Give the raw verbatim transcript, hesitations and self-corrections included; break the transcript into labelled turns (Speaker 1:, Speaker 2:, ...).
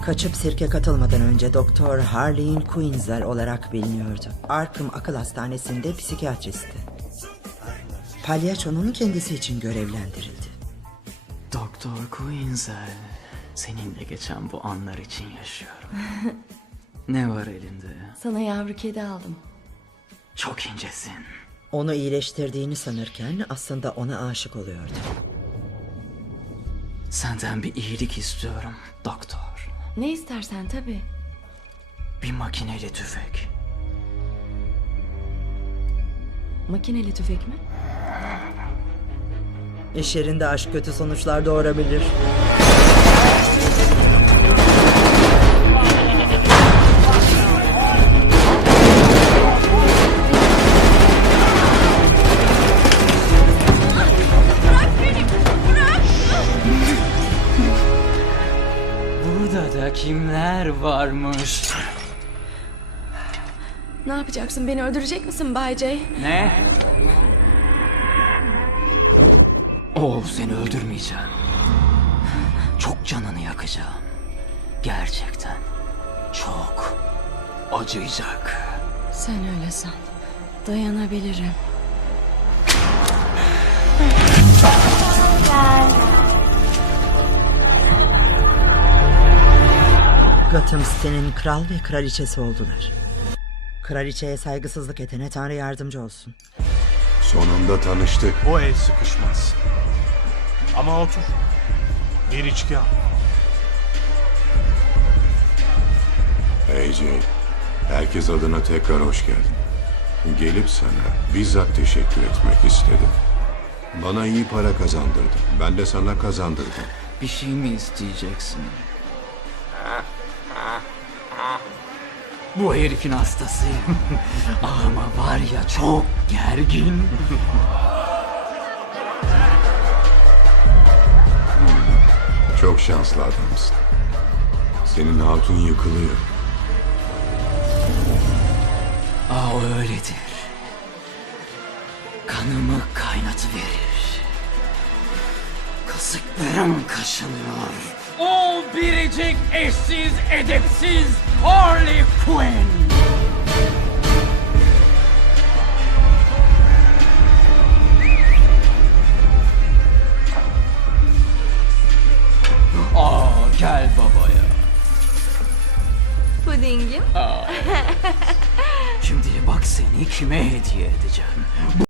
Speaker 1: Kaçıp sirke katılmadan önce Doktor Harleen Quinzel olarak biliniyordu. Arkham Akıl Hastanesi'nde psikiyatristti. Palyaçonun kendisi için görevlendirildi.
Speaker 2: Doktor Quinzel, seninle geçen bu anlar için yaşıyorum. Ne var elinde?
Speaker 3: Sana yavru kedi aldım.
Speaker 2: Çok incesin.
Speaker 1: Onu iyileştirdiğini sanırken aslında ona aşık oluyordu.
Speaker 2: Senden bir iyilik istiyorum doktor.
Speaker 3: Ne istersen tabii.
Speaker 2: Bir makineli tüfek.
Speaker 3: Makineli tüfek mi?
Speaker 1: İş yerinde aşk kötü sonuçlar doğurabilir.
Speaker 2: Burada da kimler varmış?
Speaker 3: Ne yapacaksın? Beni öldürecek misin Bay J?
Speaker 2: Ne? Oh, seni öldürmeyeceğim. Çok canını yakacağım. Gerçekten çok acıyacak.
Speaker 3: Sen öyle san. Dayanabilirim.
Speaker 1: Gotham City'nin kral ve kraliçesi oldular. Kraliçeye saygısızlık edene Tanrı yardımcı olsun.
Speaker 4: Sonunda tanıştık.
Speaker 5: O el sıkışmaz. Ama otur. Bir içki al.
Speaker 4: A J, herkes adına tekrar hoş geldin. Gelip sana bizzat teşekkür etmek istedim. Bana iyi para kazandırdın. Ben de sana kazandırdım.
Speaker 2: Bir şey mi isteyeceksin? Bu herifin hastasıyım. Ama var ya, çok gergin.
Speaker 4: Çok şanslı adamsın. Senin hatun yıkılıyor.
Speaker 2: Aa, o öyledir. Kanımı kaynatıverir. Kasıklarım kaşınıyor. O biricik, eşsiz, edepsiz Harley Quinn. Aa, gel babaya.
Speaker 3: Pudingim.
Speaker 2: Şimdi bak, seni kime hediye edeceğim.